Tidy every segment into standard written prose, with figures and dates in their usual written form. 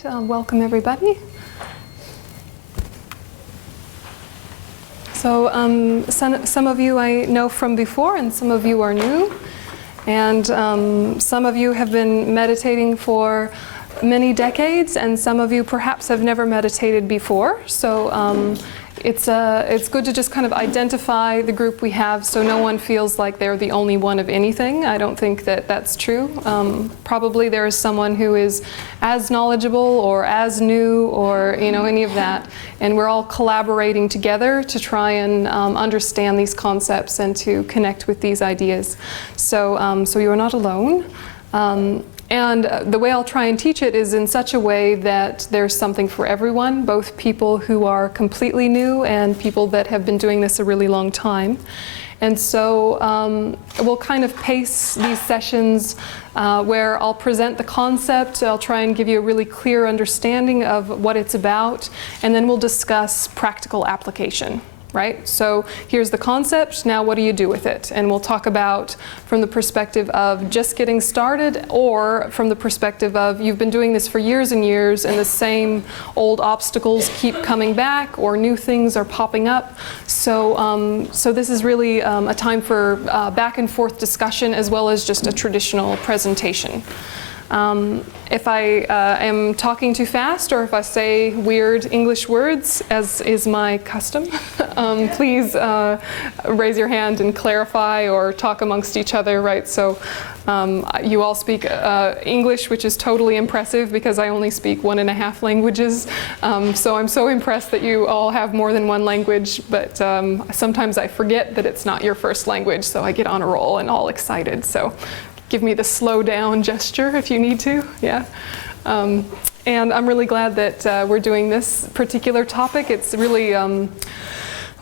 Great, welcome everybody. So some of you I know from before and some of you are new. And some of you have been meditating for many decades and some of you perhaps have never meditated before. So it's good to just kind of identify the group we have so no one feels like they're the only one of anything. I don't think that that's true. Probably there is someone who is as knowledgeable or as new or any of that. And we're all collaborating together to try and understand these concepts and to connect with these ideas. So, so you're not alone. And the way I'll try and teach it is in such a way that there's something for everyone, both people who are completely new and people that have been doing this a really long time. And so we'll kind of pace these sessions where I'll present the concept, I'll try and give you a really clear understanding of what it's about, and then we'll discuss practical application. Right? So here's the concept, now what do you do with it? And we'll talk about from the perspective of just getting started or from the perspective of you've been doing this for years and years and the same old obstacles keep coming back or new things are popping up. So, so this is really a time for back and forth discussion as well as just a traditional presentation. If I am talking too fast or if I say weird English words, as is my custom, please raise your hand and clarify or talk amongst each other, right? So you all speak English, which is totally impressive because I only speak 1.5 languages. So I'm so impressed that you all have more than one language, but sometimes I forget that it's not your first language, so I get on a roll and all excited. So give me the slow down gesture if you need to, yeah. And I'm really glad that we're doing this particular topic. It's really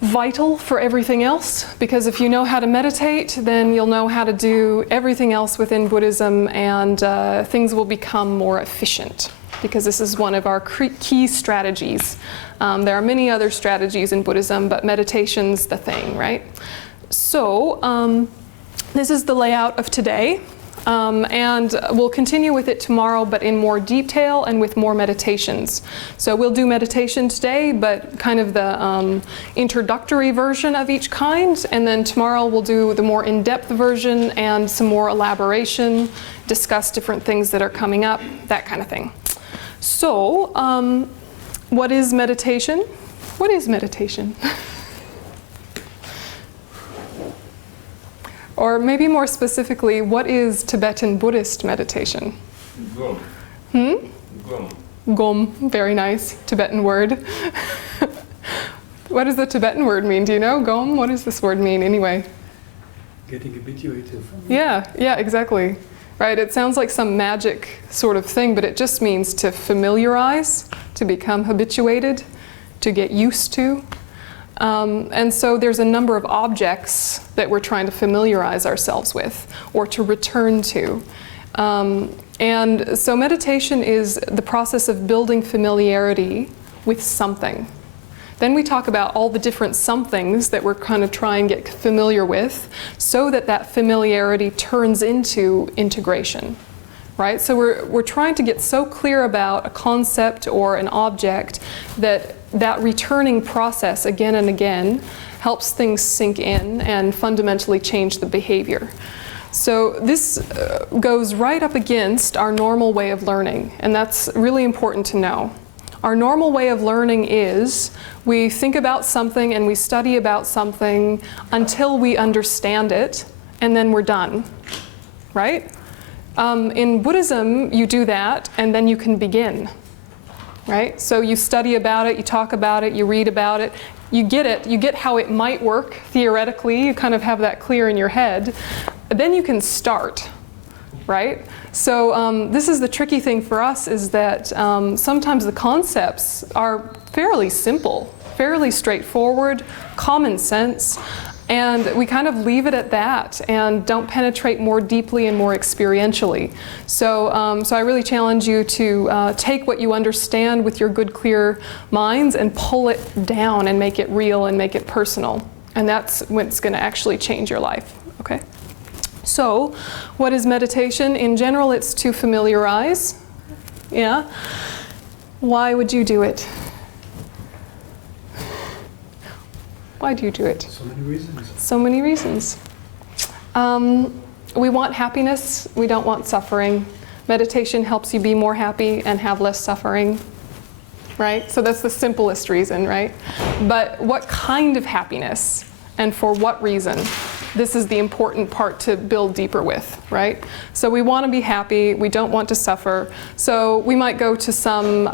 vital for everything else, because if you know how to meditate, then you'll know how to do everything else within Buddhism, and things will become more efficient, because this is one of our key strategies. There are many other strategies in Buddhism, but meditation's the thing, right? So this is the layout of today. And we'll continue with it tomorrow, but in more detail and with more meditations. So we'll do meditation today, but kind of the introductory version of each kind, and then tomorrow we'll do the more in-depth version and some more elaboration, discuss different things that are coming up, that kind of thing. So, what is meditation? What is meditation? Or maybe more specifically, what is Tibetan Buddhist meditation? Gom. Gom, very nice Tibetan word. What does the Tibetan word mean? Do you know? Gom, what does this word mean anyway? Getting habituated. Yeah, exactly. Right, it sounds like some magic sort of thing, but it just means to familiarize, to become habituated, to get used to. And so there's a number of objects that we're trying to familiarize ourselves with or to return to. And so meditation is the process of building familiarity with something. Then we talk about all the different somethings that we're kind of trying to get familiar with so that that familiarity turns into integration. Right? So we're trying to get so clear about a concept or an object that that returning process again and again helps things sink in and fundamentally change the behavior. So this goes right up against our normal way of learning, and that's really important to know. Our normal way of learning is we think about something and we study about something until we understand it, and then we're done, right? In Buddhism, you do that, and then you can begin, right? So you study about it, you talk about it, you read about it, you get how it might work theoretically, you kind of have that clear in your head, then you can start, right? So this is the tricky thing for us, is that sometimes the concepts are fairly simple, fairly straightforward, common sense, and we kind of leave it at that and don't penetrate more deeply and more experientially. So, so I really challenge you to take what you understand with your good, clear minds and pull it down and make it real and make it personal. And that's what's going to actually change your life, okay? So, what is meditation? In general, it's to familiarize, yeah? Why would you do it? Why do you do it? So many reasons. So many reasons. We want happiness, we don't want suffering. Meditation helps you be more happy and have less suffering, right? So that's the simplest reason, right? But what kind of happiness and for what reason? This is the important part to build deeper with, right? So we want to be happy, we don't want to suffer. So we might go to some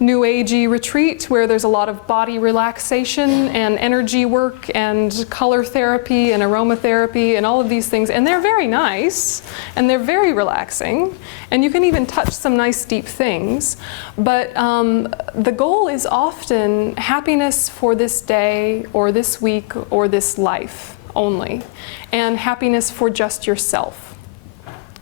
new agey retreat where there's a lot of body relaxation and energy work and color therapy and aromatherapy and all of these things. And they're very nice and they're very relaxing. And you can even touch some nice deep things. But the goal is often happiness for this day or this week or this life only, and happiness for just yourself,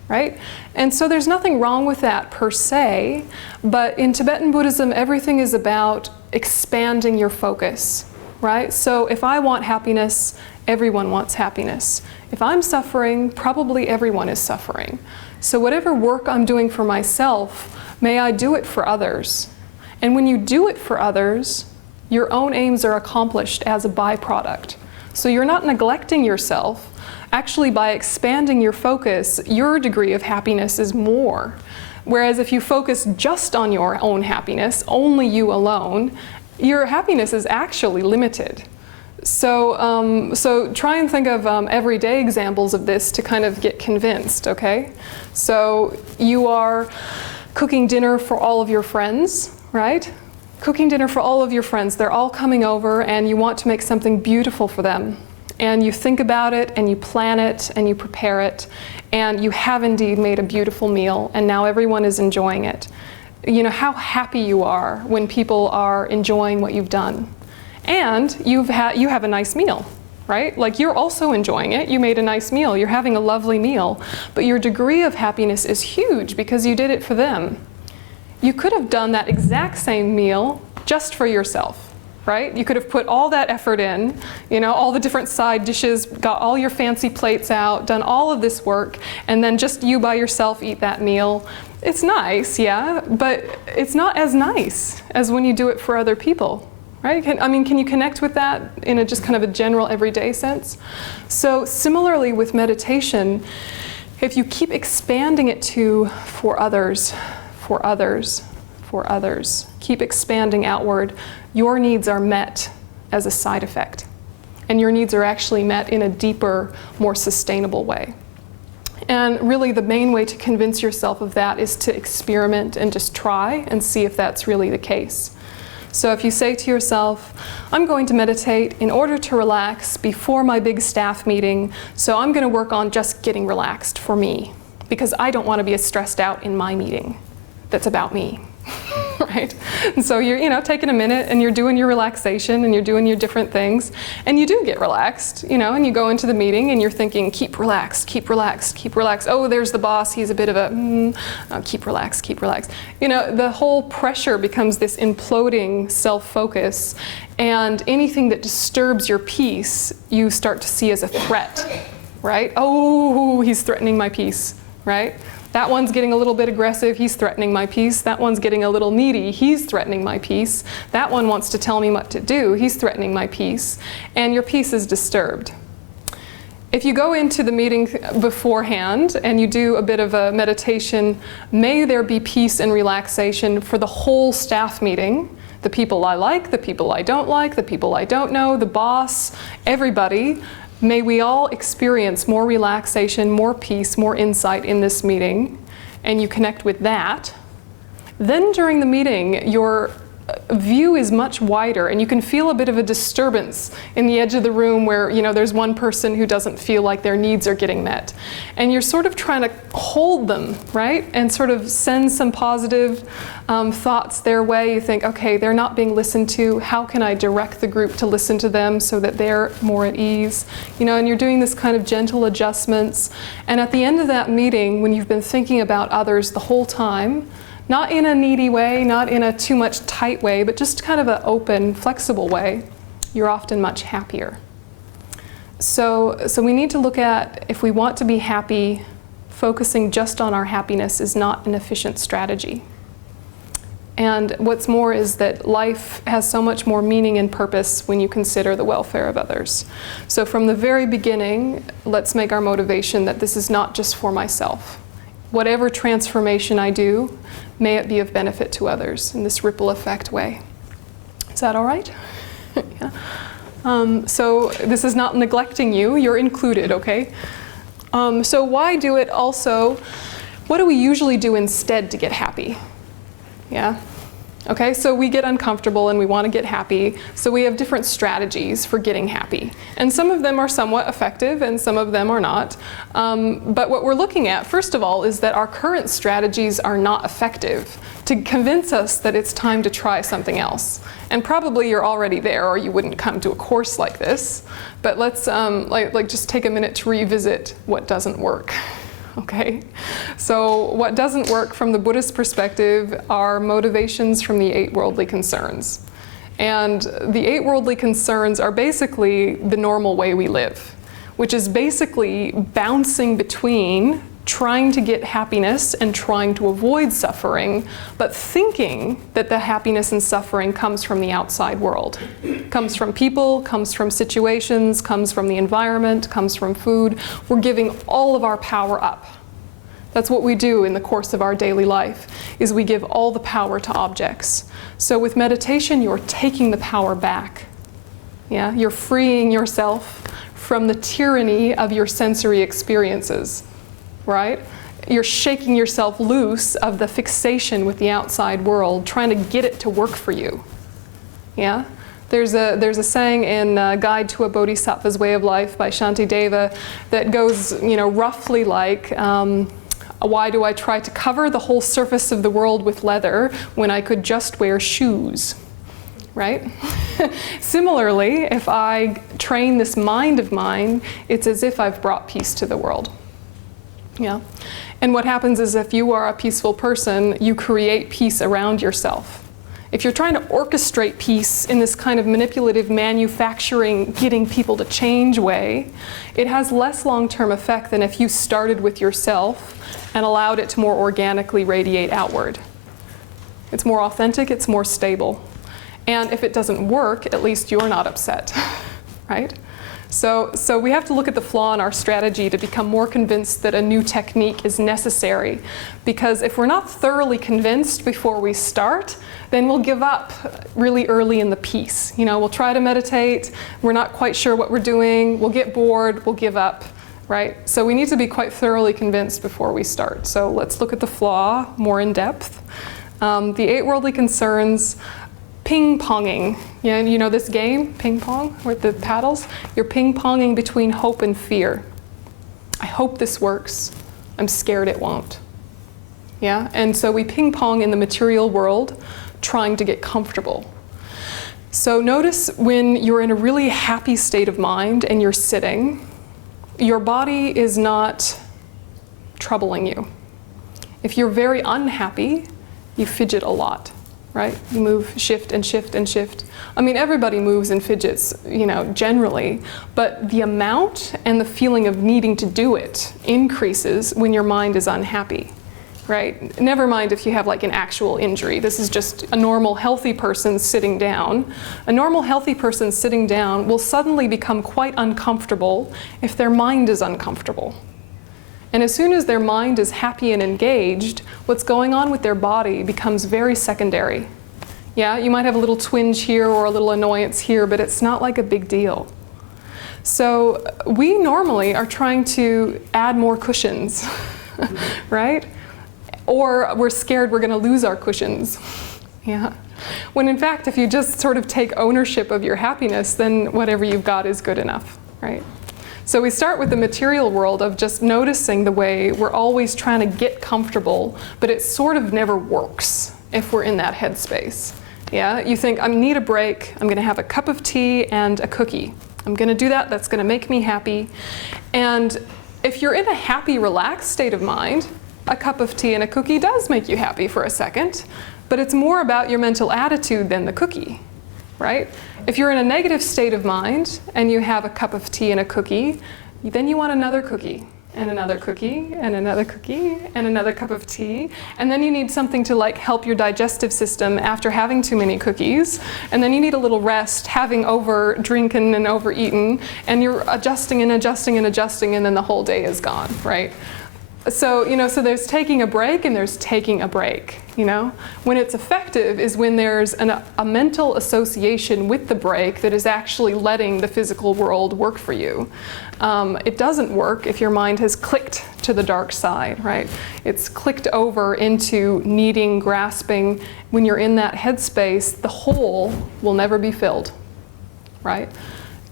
right? And so there's nothing wrong with that per se, but in Tibetan Buddhism, everything is about expanding your focus, right? So if I want happiness, everyone wants happiness. If I'm suffering, probably everyone is suffering. So whatever work I'm doing for myself, may I do it for others. And when you do it for others, your own aims are accomplished as a byproduct. So you're not neglecting yourself. Actually, by expanding your focus, your degree of happiness is more. Whereas if you focus just on your own happiness, only you alone, your happiness is actually limited. So, so try and think of everyday examples of this to kind of get convinced, okay? So you are cooking dinner for all of your friends, right? Cooking dinner for all of your friends. They're all coming over and you want to make something beautiful for them. And you think about it and you plan it and you prepare it and you have indeed made a beautiful meal and now everyone is enjoying it. You know how happy you are when people are enjoying what you've done. And you have a nice meal, right? Like you're also enjoying it. You made a nice meal. You're having a lovely meal. But your degree of happiness is huge because you did it for them. You could have done that exact same meal just for yourself, right? You could have put all that effort in, you know, all the different side dishes, got all your fancy plates out, done all of this work, and then just you by yourself eat that meal. It's nice, yeah, but it's not as nice as when you do it for other people, right? Can you connect with that in a just kind of a general everyday sense? So similarly with meditation, if you keep expanding it to for others, for others, for others. Keep expanding outward. Your needs are met as a side effect. And your needs are actually met in a deeper, more sustainable way. And really the main way to convince yourself of that is to experiment and just try and see if that's really the case. So if you say to yourself, I'm going to meditate in order to relax before my big staff meeting, so I'm going to work on just getting relaxed for me, because I don't want to be as stressed out in my meeting that's about me, right? And so you're taking a minute and you're doing your relaxation and you're doing your different things and you do get relaxed, and you go into the meeting and you're thinking, keep relaxed, keep relaxed, keep relaxed. Oh, there's the boss, he's a bit of a, keep relaxed, keep relaxed. The whole pressure becomes this imploding self-focus, and anything that disturbs your peace, you start to see as a threat, right? Oh, he's threatening my peace, right? That one's getting a little bit aggressive, he's threatening my peace. That one's getting a little needy, he's threatening my peace. That one wants to tell me what to do, he's threatening my peace. And your peace is disturbed. If you go into the meeting beforehand and you do a bit of a meditation, may there be peace and relaxation for the whole staff meeting. The people I like, the people I don't like, the people I don't know, the boss, everybody. May we all experience more relaxation, more peace, more insight in this meeting, and you connect with that. Then during the meeting, your view is much wider, and you can feel a bit of a disturbance in the edge of the room where there's one person who doesn't feel like their needs are getting met. And you're sort of trying to hold them, right? And sort of send some positive thoughts their way. You think, okay, they're not being listened to. How can I direct the group to listen to them so that they're more at ease? And you're doing this kind of gentle adjustments. And at the end of that meeting, when you've been thinking about others the whole time, not in a needy way, not in a too much tight way, but just kind of an open, flexible way, you're often much happier. So we need to look at, if we want to be happy, focusing just on our happiness is not an efficient strategy. And what's more is that life has so much more meaning and purpose when you consider the welfare of others. So from the very beginning, let's make our motivation that this is not just for myself. Whatever transformation I do, may it be of benefit to others in this ripple effect way. Is that all right? Yeah. So this is not neglecting you, you're included, okay? So why do it also? What do we usually do instead to get happy? Yeah? Okay, so we get uncomfortable and we want to get happy, so we have different strategies for getting happy. And some of them are somewhat effective and some of them are not. But what we're looking at, first of all, is that our current strategies are not effective to convince us that it's time to try something else. And probably you're already there or you wouldn't come to a course like this. But let's just take a minute to revisit what doesn't work. Okay, so what doesn't work from the Buddhist perspective are motivations from the 8 worldly concerns. And the 8 worldly concerns are basically the normal way we live, which is basically bouncing between trying to get happiness and trying to avoid suffering, but thinking that the happiness and suffering comes from the outside world. Comes from people, comes from situations, comes from the environment, comes from food. We're giving all of our power up. That's what we do in the course of our daily life, is we give all the power to objects. So with meditation, you're taking the power back. Yeah? You're freeing yourself from the tyranny of your sensory experiences. Right? You're shaking yourself loose of the fixation with the outside world, trying to get it to work for you. Yeah? There's a saying in Guide to a Bodhisattva's Way of Life by Shantideva that goes, roughly like, why do I try to cover the whole surface of the world with leather when I could just wear shoes? Right? Similarly, if I train this mind of mine, it's as if I've brought peace to the world. Yeah. And what happens is if you are a peaceful person, you create peace around yourself. If you're trying to orchestrate peace in this kind of manipulative manufacturing, getting people to change way, it has less long-term effect than if you started with yourself and allowed it to more organically radiate outward. It's more authentic, it's more stable. And if it doesn't work, at least you're not upset, right? So we have to look at the flaw in our strategy to become more convinced that a new technique is necessary. Because if we're not thoroughly convinced before we start, then we'll give up really early in the piece. We'll try to meditate, we're not quite sure what we're doing, we'll get bored, we'll give up, right? So we need to be quite thoroughly convinced before we start. So let's look at the flaw more in depth. The 8 worldly concerns. Ping-ponging. Yeah, you know this game, ping pong, with the paddles? You're ping-ponging between hope and fear. I hope this works. I'm scared it won't. Yeah, and so we ping-pong in the material world, trying to get comfortable. So notice when you're in a really happy state of mind and you're sitting, your body is not troubling you. If you're very unhappy, you fidget a lot. Right? You move, shift and shift and shift. I mean, everybody moves and fidgets, generally, but the amount and the feeling of needing to do it increases when your mind is unhappy, right? Never mind if you have like an actual injury. This is just a normal healthy person sitting down. A normal healthy person sitting down will suddenly become quite uncomfortable if their mind is uncomfortable. And as soon as their mind is happy and engaged, what's going on with their body becomes very secondary. Yeah, you might have a little twinge here or a little annoyance here, but it's not like a big deal. So we normally are trying to add more cushions, right? Or we're scared we're going to lose our cushions. Yeah. When in fact, if you just sort of take ownership of your happiness, then whatever you've got is good enough, right? So we start with the material world of just noticing the way we're always trying to get comfortable, but it sort of never works if we're in that headspace. Yeah, you think, I need a break, I'm gonna have a cup of tea and a cookie. I'm gonna do that, that's gonna make me happy. And if you're in a happy, relaxed state of mind, a cup of tea and a cookie does make you happy for a second, but it's more about your mental attitude than the cookie. Right? If you're in a negative state of mind and you have a cup of tea and a cookie, then you want another cookie. and another cookie, and another cookie, and another cup of tea. And then you need something to like help your digestive system after having too many cookies. And then you need a little rest, having over drinking and overeaten, and you're adjusting and adjusting and adjusting, and then the whole day is gone, right? So, so there's taking a break and there's taking a break, When it's effective is when there's a mental association with the break that is actually letting the physical world work for you. It doesn't work if your mind has clicked to the dark side, right? It's clicked over into needing, grasping. When you're in that headspace, the hole will never be filled, right?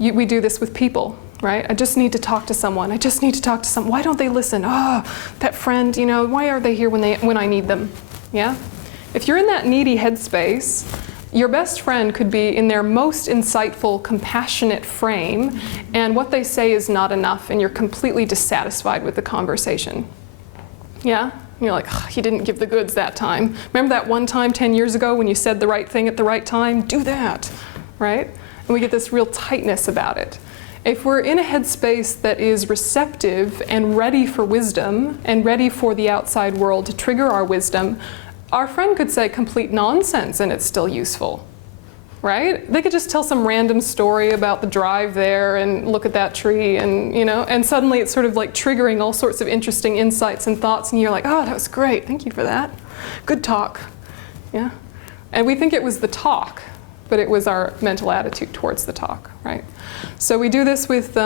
We do this with people. Right? I just need to talk to someone. I just need to talk to someone. Why don't they listen? Oh, that friend, why aren't they here when I need them? Yeah? If you're in that needy headspace, your best friend could be in their most insightful, compassionate frame, and what they say is not enough, and you're completely dissatisfied with the conversation. Yeah? You're like, oh, he didn't give the goods that time. Remember that one time 10 years ago when you said the right thing at the right time? Do that, right? And we get this real tightness about it. If we're in a headspace that is receptive and ready for wisdom and ready for the outside world to trigger our wisdom, our friend could say complete nonsense and it's still useful, right? They could just tell some random story about the drive there and look at that tree and, and suddenly it's sort of like triggering all sorts of interesting insights and thoughts, and you're like, oh, that was great, thank you for that. Good talk, yeah? And we think it was the talk, but it was our mental attitude towards the talk, right? So we do this with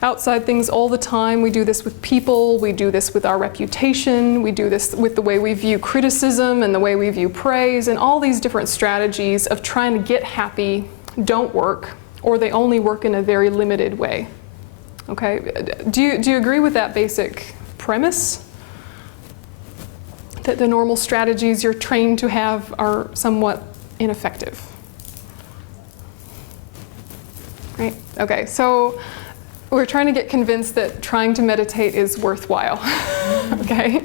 outside things all the time. We do this with people. We do this with our reputation. We do this with the way we view criticism and the way we view praise, and all these different strategies of trying to get happy don't work, or they only work in a very limited way. Okay? Do you agree with that basic premise? That the normal strategies you're trained to have are somewhat ineffective? Right? Okay, so we're trying to get convinced that trying to meditate is worthwhile. Okay?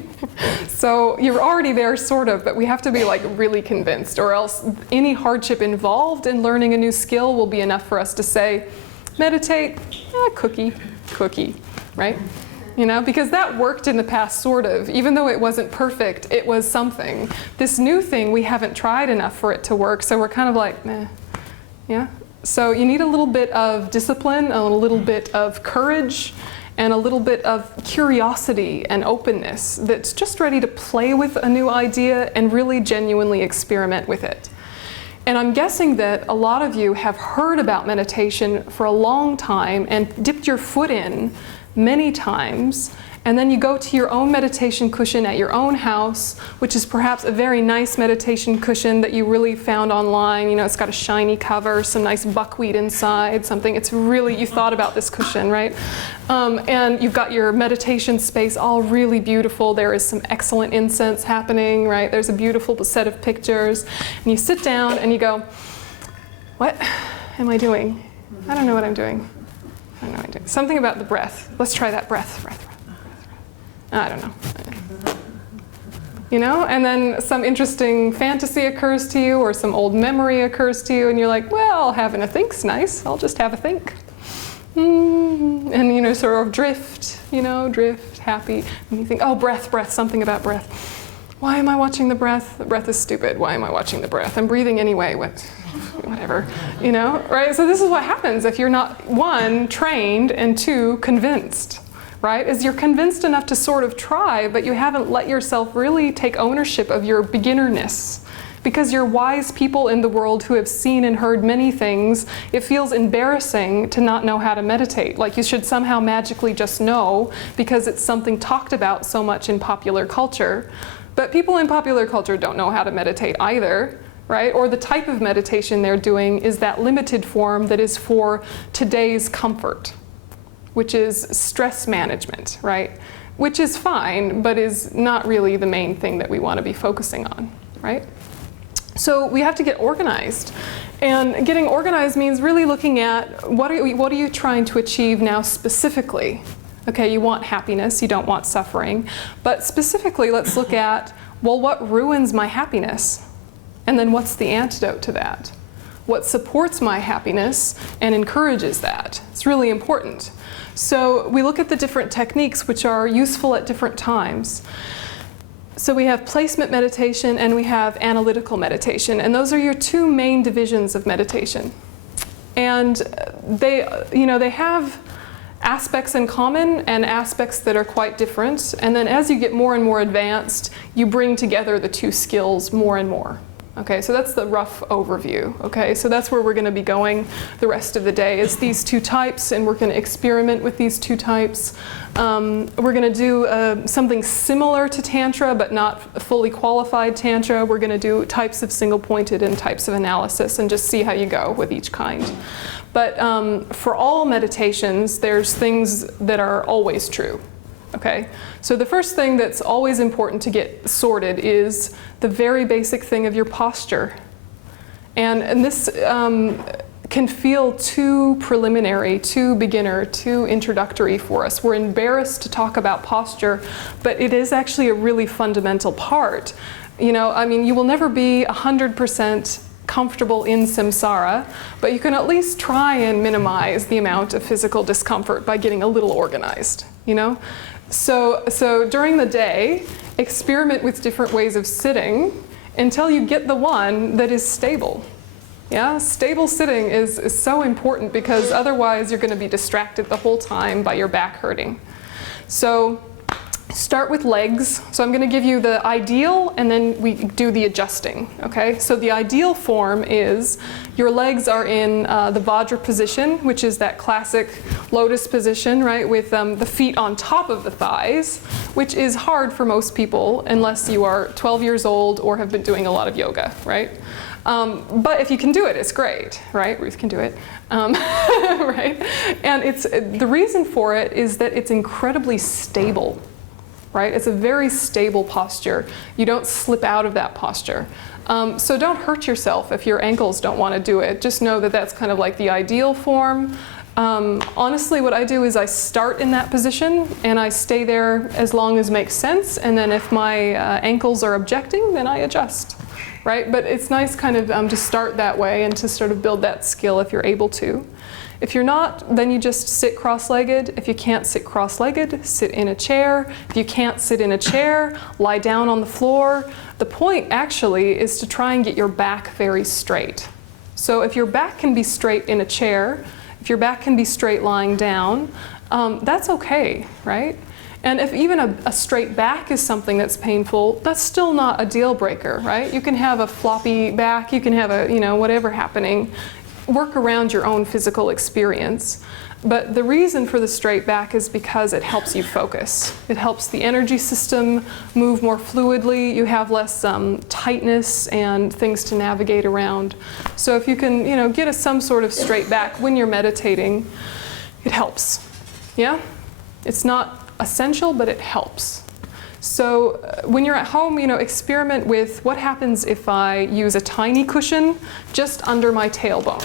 So you're already there, sort of, but we have to be like really convinced, or else any hardship involved in learning a new skill will be enough for us to say, meditate, cookie, right? Because that worked in the past, sort of. Even though it wasn't perfect, it was something. This new thing, we haven't tried enough for it to work, so we're kind of like, meh, yeah? So you need a little bit of discipline, a little bit of courage, and a little bit of curiosity and openness that's just ready to play with a new idea and really genuinely experiment with it. And I'm guessing that a lot of you have heard about meditation for a long time and dipped your foot in many times, and then you go to your own meditation cushion at your own house, which is perhaps a very nice meditation cushion that you really found online. It's got a shiny cover, some nice buckwheat inside, something. It's really, you thought about this cushion, right? And you've got your meditation space all really beautiful. There is some excellent incense happening, right? There's a beautiful set of pictures. And you sit down and you go, what am I doing? I don't know what I'm doing. I don't know what I'm doing. Something about the breath. Let's try that breath. I don't know. And then some interesting fantasy occurs to you, or some old memory occurs to you, and you're like, well, having a think's nice. I'll just have a think. And, sort of drift, happy. And you think, oh, breath, something about breath. Why am I watching the breath? The breath is stupid. Why am I watching the breath? I'm breathing anyway. Whatever, right? So this is what happens if you're not, one, trained, and two, convinced. Right? Is you're convinced enough to sort of try, but you haven't let yourself really take ownership of your beginnerness. Because you're wise people in the world who have seen and heard many things, it feels embarrassing to not know how to meditate. Like you should somehow magically just know, because it's something talked about so much in popular culture. But people in popular culture don't know how to meditate either. Right? Or the type of meditation they're doing is that limited form that is for today's comfort, which is stress management, right? Which is fine, but is not really the main thing that we want to be focusing on, right? So we have to get organized. And getting organized means really looking at what are you trying to achieve now specifically? Okay, you want happiness, you don't want suffering. But specifically, let's look at, well, what ruins my happiness? And then what's the antidote to that? what supports my happiness and encourages that. It's really important. So we look at the different techniques which are useful at different times. So we have placement meditation and we have analytical meditation, and those are your two main divisions of meditation. And they have aspects in common and aspects that are quite different. And then as you get more and more advanced, you bring together the two skills more and more. Okay, so that's the rough overview. Okay, so that's where we're going to be going the rest of the day, is these two types, and we're going to experiment with these two types. We're going to do something similar to Tantra, but not fully qualified Tantra. We're going to do types of single-pointed and types of analysis and just see how you go with each kind. But for all meditations, there's things that are always true. Okay, so the first thing that's always important to get sorted is the very basic thing of your posture. And this can feel too preliminary, too beginner, too introductory for us. We're embarrassed to talk about posture, but it is actually a really fundamental part. You know, I mean, you will never be 100% comfortable in samsara, but you can at least try and minimize the amount of physical discomfort by getting a little organized, you know? So during the day, experiment with different ways of sitting until you get the one that is stable. Yeah, stable sitting is so important, because otherwise you're going to be distracted the whole time by your back hurting. So start with legs. So I'm going to give you the ideal, and then we do the adjusting. Okay, so the ideal form is your legs are in the Vajra position, which is that classic lotus position, right, with the feet on top of the thighs, which is hard for most people unless you are 12 years old or have been doing a lot of yoga, right? But if you can do it, it's great, right? Ruth can do it, right? And the reason for it is that it's incredibly stable. Right? It's a very stable posture. You don't slip out of that posture. So don't hurt yourself if your ankles don't want to do it. Just know that that's kind of like the ideal form. Honestly, what I do is I start in that position and I stay there as long as makes sense. And then if my ankles are objecting, then I adjust. Right? But it's nice kind of to start that way and to sort of build that skill if you're able to. If you're not, then you just sit cross-legged. If you can't sit cross-legged, sit in a chair. If you can't sit in a chair, lie down on the floor. The point actually is to try and get your back very straight. So if your back can be straight in a chair, if your back can be straight lying down, that's okay, right? And if even a straight back is something that's painful, that's still not a deal breaker, right? You can have a floppy back, you can have a, you know, whatever happening. Work around your own physical experience. But the reason for the straight back is because it helps you focus. It helps the energy system move more fluidly. You have less tightness and things to navigate around. So if you can, you know, get some sort of straight back when you're meditating, it helps. Yeah? It's not essential, but it helps. So when you're at home, you know, experiment with what happens if I use a tiny cushion just under my tailbone.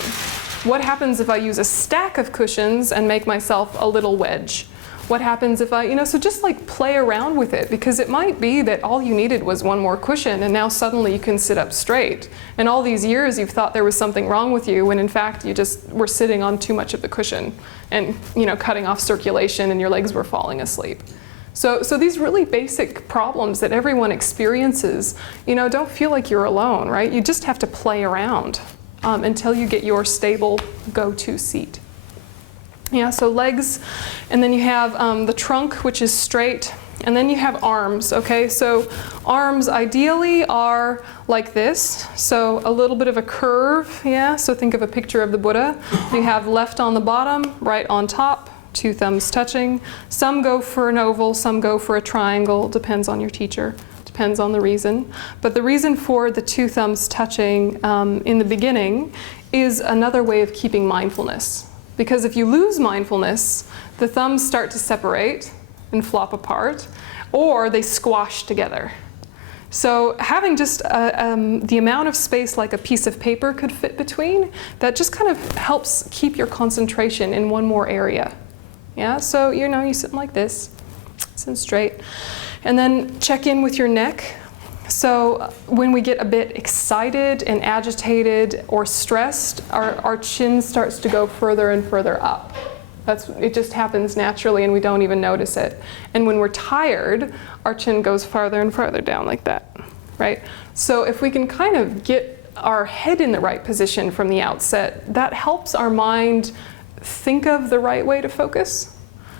What happens if I use a stack of cushions and make myself a little wedge? What happens if I, you know, so just like play around with it, because it might be that all you needed was one more cushion and now suddenly you can sit up straight. And all these years you've thought there was something wrong with you when in fact you just were sitting on too much of the cushion and, you know, cutting off circulation and your legs were falling asleep. So these really basic problems that everyone experiences, you know, don't feel like you're alone, right? You just have to play around until you get your stable go-to seat. Yeah, so legs, and then you have the trunk, which is straight, and then you have arms, okay? So arms ideally are like this, so a little bit of a curve, yeah? So think of a picture of the Buddha. You have left on the bottom, right on top, two thumbs touching. Some go for an oval, some go for a triangle, depends on your teacher, depends on the reason. But the reason for the two thumbs touching in the beginning is another way of keeping mindfulness. Because if you lose mindfulness, the thumbs start to separate and flop apart, or they squash together. So having just the amount of space like a piece of paper could fit between, that just kind of helps keep your concentration in one more area. Yeah, so you know, you sit like this, sit straight, and then check in with your neck. So when we get a bit excited and agitated or stressed, our chin starts to go further and further up. It just happens naturally and we don't even notice it. And when we're tired, our chin goes farther and farther down like that, right? So if we can kind of get our head in the right position from the outset, that helps our mind think of the right way to focus.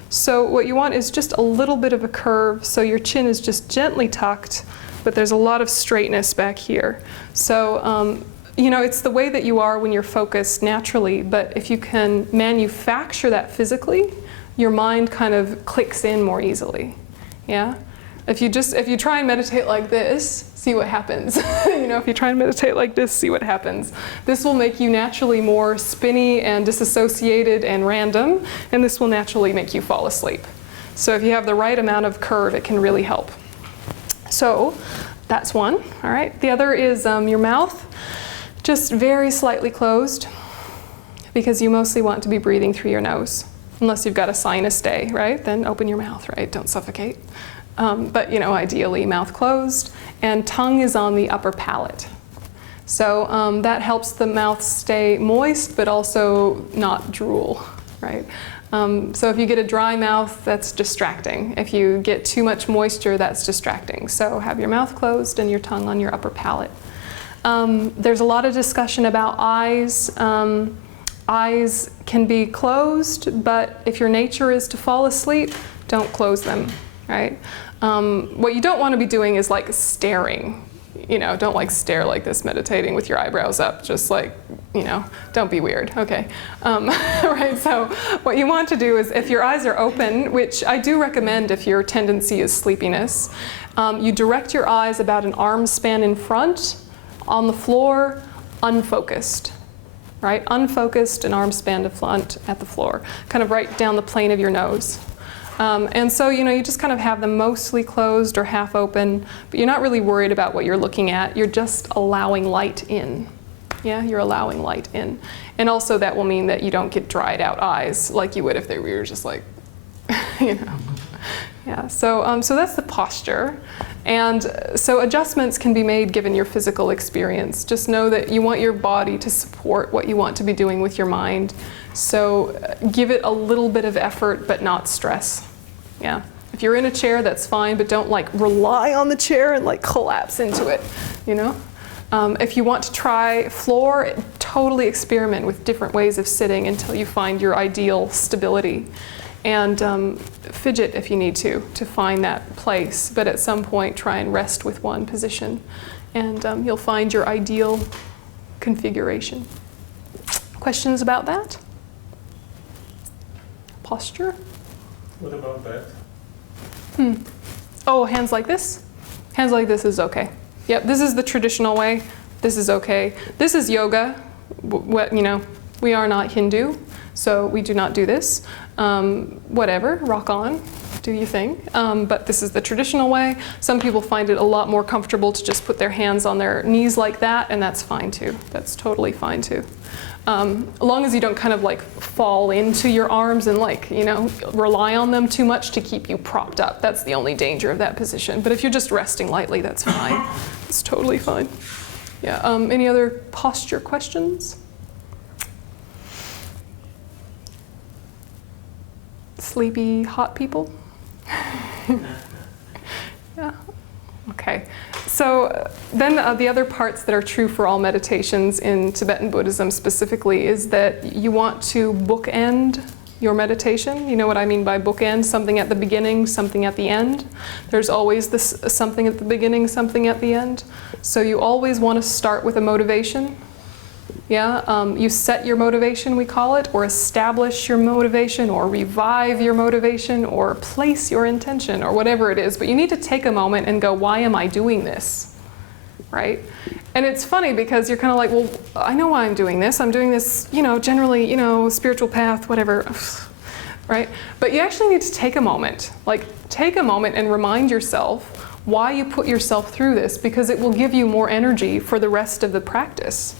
So what you want is just a little bit of a curve, so your chin is just gently tucked, but there's a lot of straightness back here. So, you know, it's the way that you are when you're focused naturally, but if you can manufacture that physically, your mind kind of clicks in more easily, yeah? If you try and meditate like this, see what happens. You know, if you try and meditate like this, see what happens. This will make you naturally more spinny and disassociated and random, and this will naturally make you fall asleep. So if you have the right amount of curve, it can really help. So that's one, all right? The other is your mouth, just very slightly closed, because you mostly want to be breathing through your nose. Unless you've got a sinus day, right? Then open your mouth, right? Don't suffocate. But, you know, ideally mouth closed, and tongue is on the upper palate. So that helps the mouth stay moist, but also not drool, right? So if you get a dry mouth, that's distracting. If you get too much moisture, that's distracting. So have your mouth closed and your tongue on your upper palate. There's a lot of discussion about eyes. Eyes can be closed, but if your nature is to fall asleep, don't close them, right? What you don't want to be doing is like staring. You know, don't like stare like this meditating with your eyebrows up, just like, you know, don't be weird, okay. Right, so what you want to do is if your eyes are open, which I do recommend if your tendency is sleepiness, you direct your eyes about an arm span in front, on the floor, unfocused, right? Unfocused, an arm span to front at the floor, kind of right down the plane of your nose. And so, you know, you just kind of have them mostly closed or half open, but you're not really worried about what you're looking at. You're just allowing light in. Yeah, you're allowing light in. And also that will mean that you don't get dried out eyes like you would if they were just like, you know. Yeah, so that's the posture. And so adjustments can be made given your physical experience. Just know that you want your body to support what you want to be doing with your mind. So give it a little bit of effort, but not stress. Yeah. If you're in a chair, that's fine, but don't like rely on the chair and like collapse into it, you know? If you want to try floor, totally experiment with different ways of sitting until you find your ideal stability. And fidget if you need to find that place, but at some point try and rest with one position, and you'll find your ideal configuration. Questions about that? Posture? What about that? Oh, hands like this? Hands like this is okay. Yep, this is the traditional way. This is okay. This is yoga. You know, we are not Hindu, so we do not do this. Whatever, rock on, do your thing. But this is the traditional way. Some people find it a lot more comfortable to just put their hands on their knees like that, and that's fine too. That's totally fine too. As long as you don't kind of like fall into your arms and like, you know, rely on them too much to keep you propped up. That's the only danger of that position. But if you're just resting lightly, that's fine. It's totally fine. Yeah, any other posture questions? Sleepy, hot people? Yeah, okay. So then the other parts that are true for all meditations in Tibetan Buddhism specifically is that you want to bookend your meditation. You know what I mean by bookend? Something at the beginning, something at the end. There's always this something at the beginning, something at the end. So you always want to start with a motivation. Yeah, you set your motivation, we call it, or establish your motivation, or revive your motivation, or place your intention, or whatever it is. But you need to take a moment and go, why am I doing this? Right? And it's funny because you're kind of like, well, I know why I'm doing this. I'm doing this, you know, generally, you know, spiritual path, whatever, right? But you actually need to take a moment. Like, take a moment and remind yourself why you put yourself through this, because it will give you more energy for the rest of the practice.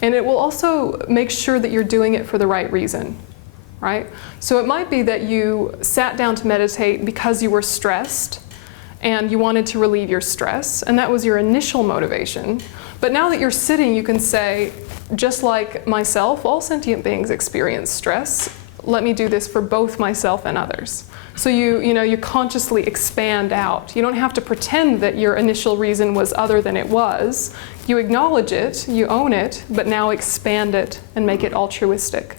And it will also make sure that you're doing it for the right reason, right? So it might be that you sat down to meditate because you were stressed, and you wanted to relieve your stress, and that was your initial motivation. But now that you're sitting, you can say, just like myself, all sentient beings experience stress. Let me do this for both myself and others. So you consciously expand out. You don't have to pretend that your initial reason was other than it was. You acknowledge it, you own it, but now expand it and make it altruistic.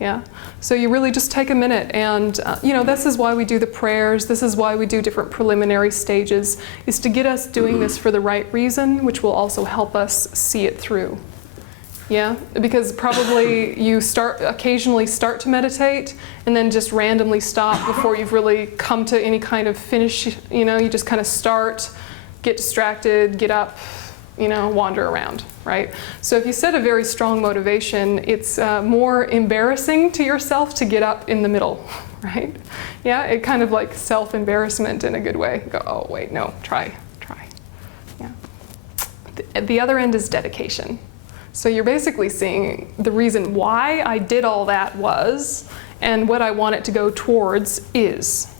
Yeah? So you really just take a minute and, this is why we do the prayers, this is why we do different preliminary stages, is to get us doing this for the right reason, which will also help us see it through. Yeah, because probably you occasionally start to meditate and then just randomly stop before you've really come to any kind of finish. You just kind of start, get distracted, get up, wander around, right? So if you set a very strong motivation, it's more embarrassing to yourself to get up in the middle, right? Yeah, it kind of like self-embarrassment in a good way. Go, oh wait, no, try. Yeah. The other end is dedication. So you're basically seeing the reason why I did all that was, and what I want it to go towards is.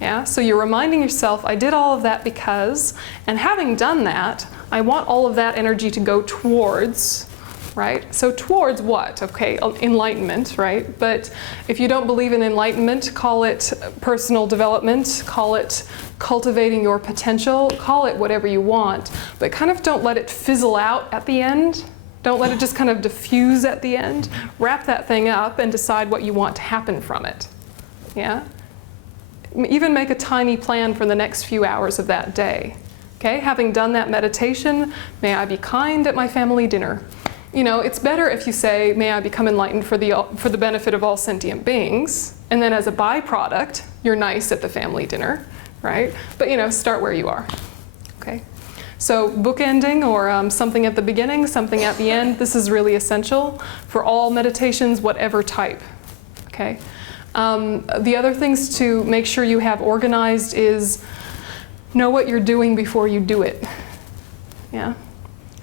Yeah? So you're reminding yourself, I did all of that because, and having done that, I want all of that energy to go towards, right? So towards what? Okay, enlightenment, right? But if you don't believe in enlightenment, call it personal development, call it cultivating your potential, call it whatever you want, but kind of don't let it fizzle out at the end. Don't let it just kind of diffuse at the end. Wrap that thing up and decide what you want to happen from it. Yeah? Even make a tiny plan for the next few hours of that day. Okay? Having done that meditation, may I be kind at my family dinner. It's better if you say, may I become enlightened for the benefit of all sentient beings, and then as a byproduct, you're nice at the family dinner, right? But start where you are. Okay? So bookending, or something at the beginning, something at the end, this is really essential for all meditations, whatever type. Okay? The other things to make sure you have organized is know what you're doing before you do it. Yeah?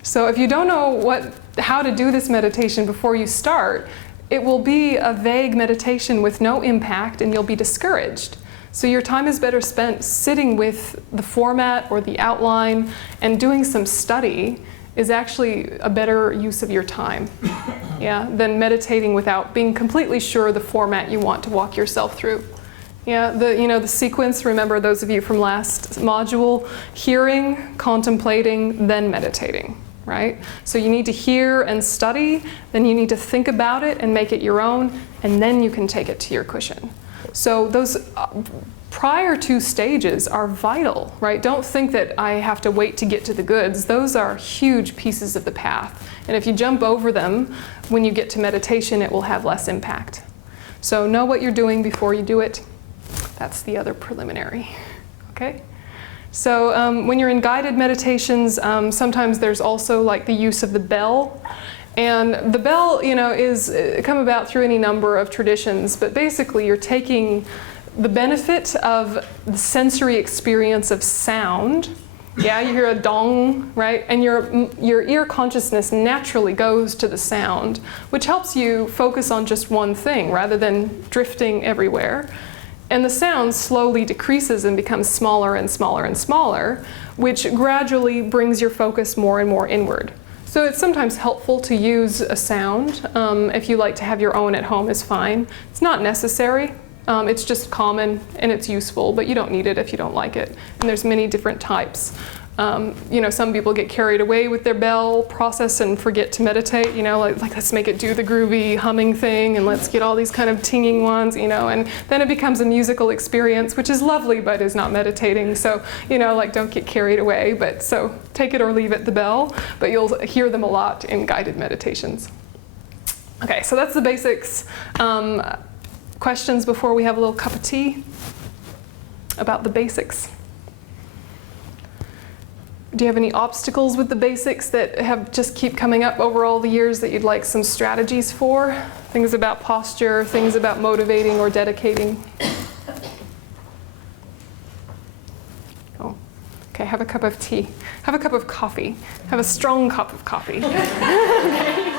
So if you don't know how to do this meditation before you start, it will be a vague meditation with no impact, and you'll be discouraged. So your time is better spent sitting with the format or the outline, and doing some study is actually a better use of your time, yeah, than meditating without being completely sure the format you want to walk yourself through. Yeah, the sequence, remember those of you from last module, hearing, contemplating, then meditating, right? So you need to hear and study, then you need to think about it and make it your own, and then you can take it to your cushion. So those prior two stages are vital, right? Don't think that I have to wait to get to the goods. Those are huge pieces of the path. And if you jump over them, when you get to meditation, it will have less impact. So know what you're doing before you do it. That's the other preliminary, okay? So when you're in guided meditations, sometimes there's also like the use of the bell. And the bell, is come about through any number of traditions, but basically you're taking the benefit of the sensory experience of sound. Yeah, you hear a dong, right? And your ear consciousness naturally goes to the sound, which helps you focus on just one thing rather than drifting everywhere. And the sound slowly decreases and becomes smaller and smaller and smaller, which gradually brings your focus more and more inward. So it's sometimes helpful to use a sound. If you like to have your own at home, is fine. It's not necessary. It's just common and it's useful, but you don't need it if you don't like it. And there's many different types. Some people get carried away with their bell process and forget to meditate, like let's make it do the groovy humming thing and let's get all these kind of tinging ones, and then it becomes a musical experience, which is lovely but is not meditating. So, don't get carried away, but so take it or leave it, the bell, but you'll hear them a lot in guided meditations. Okay, so that's the basics. Questions before we have a little cup of tea about the basics? Do you have any obstacles with the basics that have just keep coming up over all the years that you'd like some strategies for? Things about posture, things about motivating or dedicating? Oh, okay, have a cup of tea. Have a cup of coffee. Have a strong cup of coffee. Okay.